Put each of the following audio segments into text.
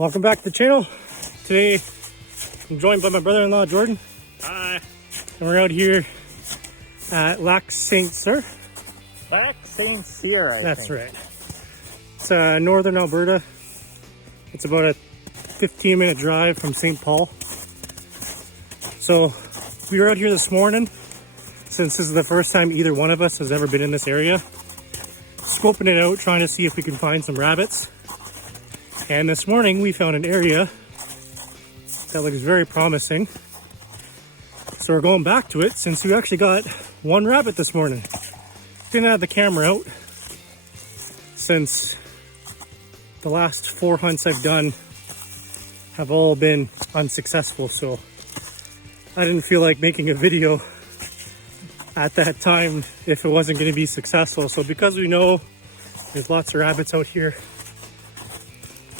Welcome back to the channel. Today I'm joined by my brother-in-law Jordan. Hi. And we're out here at Lac St Cyr. Lac St Cyr, I That's think. right. It's northern Alberta. It's about a 15-minute drive from St. Paul. So we were out here this morning, since this is the first time either one of us has ever been in this area. Scoping it out, trying to see if we can find some rabbits. And this morning we found an area that looks very promising. So we're going back to it since we actually got one rabbit this morning. Didn't have the camera out since the last 4 hunts I've done have all been unsuccessful. So I didn't feel like making a video at that time if it wasn't going to be successful. So because we know there's lots of rabbits out here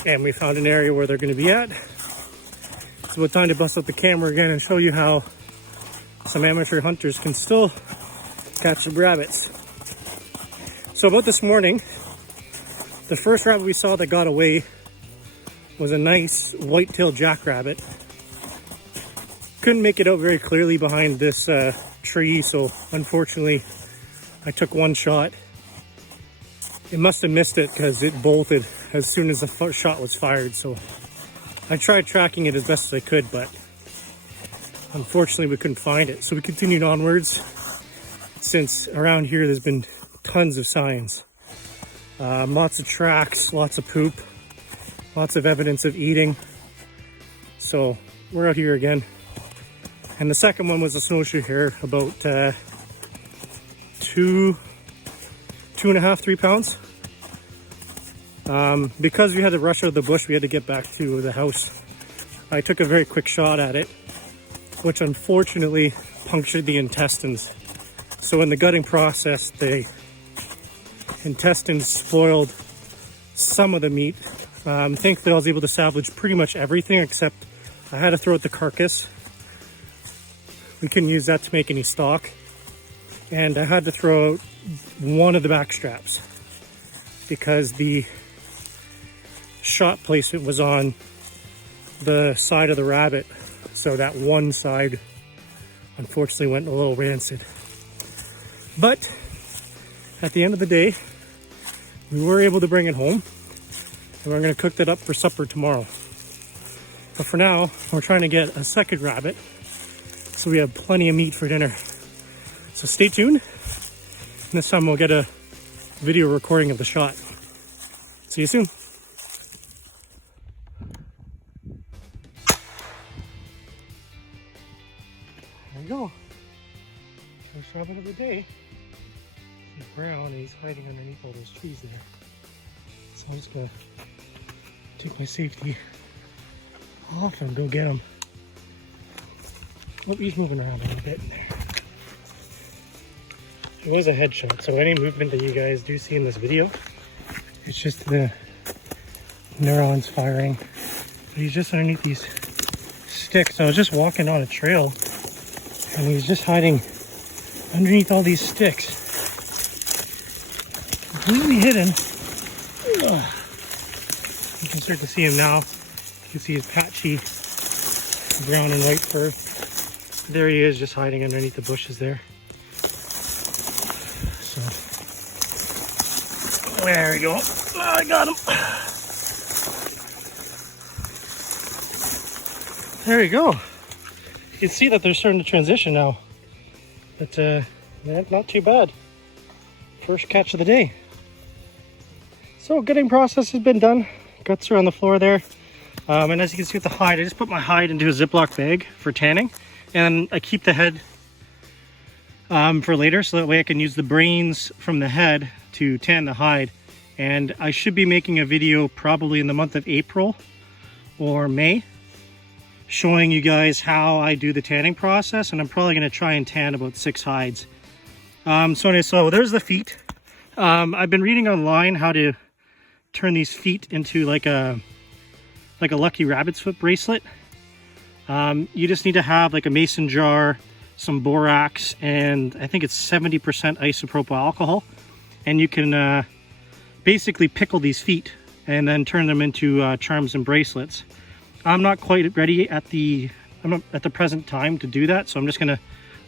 and we found an area where they're going to be at, it's about time to bust out the camera again and show you how some amateur hunters can still catch some rabbits. So about this morning, the first rabbit we saw that got away was a nice white-tailed jackrabbit. Couldn't make it out very clearly behind this tree, so unfortunately I took one shot. It must have missed it because it bolted as soon as the shot was fired, so I tried tracking it as best as I could, but unfortunately we couldn't find it. So we continued onwards, since around here there's been tons of signs. Lots of tracks, lots of poop, lots of evidence of eating. So we're out here again. And the second one was a snowshoe hare, about 2.5, 3 pounds. Because we had to rush out of the bush, we had to get back to the house. I took a very quick shot at it, which unfortunately punctured the intestines. So in the gutting process, the intestines spoiled some of the meat. Thankfully I was able to salvage pretty much everything except I had to throw out the carcass. We couldn't use that to make any stock. And I had to throw out one of the back straps because the shot placement was on the side of the rabbit. So that one side unfortunately went a little rancid. But at the end of the day, we were able to bring it home and we're going to cook that up for supper tomorrow. But for now, we're trying to get a second rabbit so we have plenty of meat for dinner. So stay tuned. This time we'll get a video recording of the shot. See you soon. There you go. First rabbit of the day. He's brown and he's hiding underneath all those trees there. So I'm just gonna take my safety off and go get him. Oh, he's moving around a little bit. It was a headshot, so any movement that you guys do see in this video, it's just the neurons firing. He's just underneath these sticks. I was just walking on a trail and he's just hiding underneath all these sticks. Completely hidden. You can start to see him now. You can see his patchy brown and white fur. There he is, just hiding underneath the bushes there. So there we go. Oh, I got him. There we go. You can see that they're starting to transition now. But not too bad. First catch of the day. So gutting process has been done. Guts are on the floor there. And as you can see with the hide, I just put my hide into a Ziploc bag for tanning. And I keep the head for later, so that way I can use the brains from the head to tan the hide. And I should be making a video probably in the month of April or May, showing you guys how I do the tanning process. And I'm probably going to try and tan about 6 hides. So there's the feet. I've been reading online how to turn these feet into like a lucky rabbit's foot bracelet. You just need to have like a mason jar, some borax, and I think it's 70% isopropyl alcohol. And you can basically pickle these feet and then turn them into charms and bracelets. I'm not quite ready at the present time to do that, so I'm just going to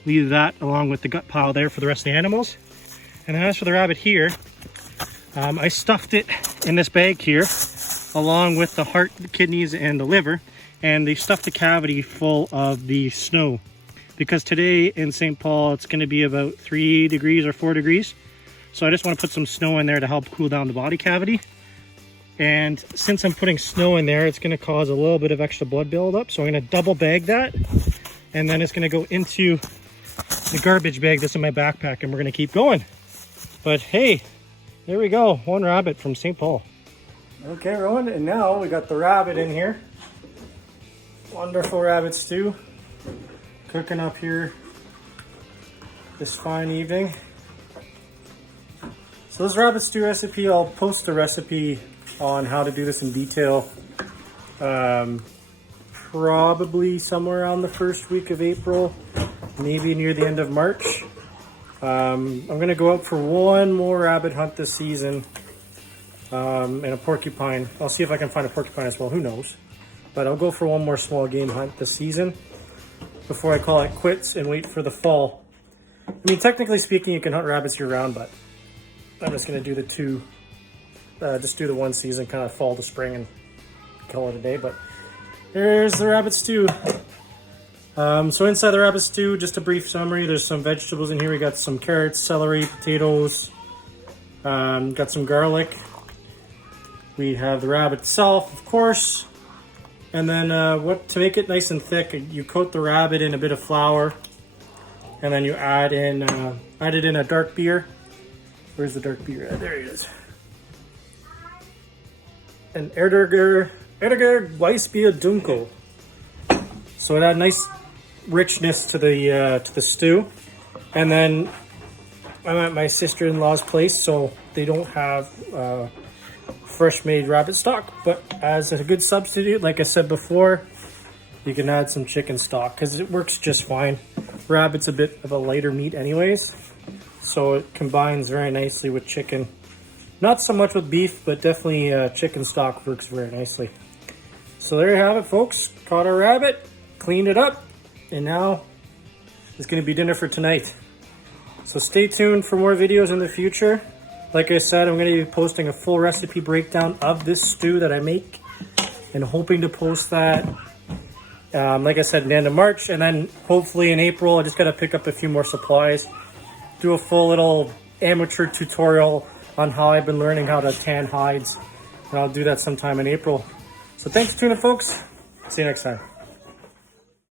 leave that along with the gut pile there for the rest of the animals. And as for the rabbit here, I stuffed it in this bag here along with the heart, the kidneys, and the liver, and they stuffed the cavity full of the snow, because today in St. Paul it's going to be about 3 degrees or 4 degrees. So I just want to put some snow in there to help cool down the body cavity. And since I'm putting snow in there, it's going to cause a little bit of extra blood buildup. So I'm going to double bag that, and then it's going to go into the garbage bag that's in my backpack, and we're going to keep going. But hey, there we go, one rabbit from St. Paul. Okay, Rowan, and now we got the rabbit in here. Wonderful rabbit stew cooking up here this fine evening. So this rabbit stew recipe, I'll post a recipe on how to do this in detail probably somewhere around the first week of April, maybe near the end of March. I'm gonna go out for one more rabbit hunt this season, and a porcupine. I'll see if I can find a porcupine as well, who knows. But I'll go for one more small game hunt this season before I call it quits and wait for the fall. I mean, technically speaking, you can hunt rabbits year round, but I'm just gonna do just do the one season, kind of fall to spring, and call it a day. But there's the rabbit stew. So inside the rabbit stew, just a brief summary, there's some vegetables in here. We got some carrots, celery, potatoes, got some garlic. We have the rabbit itself, of course. And then to make it nice and thick, you coat the rabbit in a bit of flour, and then you add it in a dark beer. Where's the dark beer? There it is. An Erdiger Weissbier Dunkel. So it had nice richness to the stew. And then I'm at my sister-in-law's place, so they don't have fresh made rabbit stock, but as a good substitute, like I said before, you can add some chicken stock because it works just fine. Rabbit's a bit of a lighter meat anyways, so it combines very nicely with chicken. Not so much with beef, but definitely chicken stock works very nicely. So there you have it, folks. Caught our rabbit, cleaned it up, and now it's going to be dinner for tonight. So stay tuned for more videos in the future. Like I said, I'm going to be posting a full recipe breakdown of this stew that I make, and hoping to post that, like I said, in the end of March, and then hopefully in April. I just got to pick up a few more supplies, do a full little amateur tutorial on how I've been learning how to tan hides, and I'll do that sometime in April. So thanks for tuning in, folks. See you next time.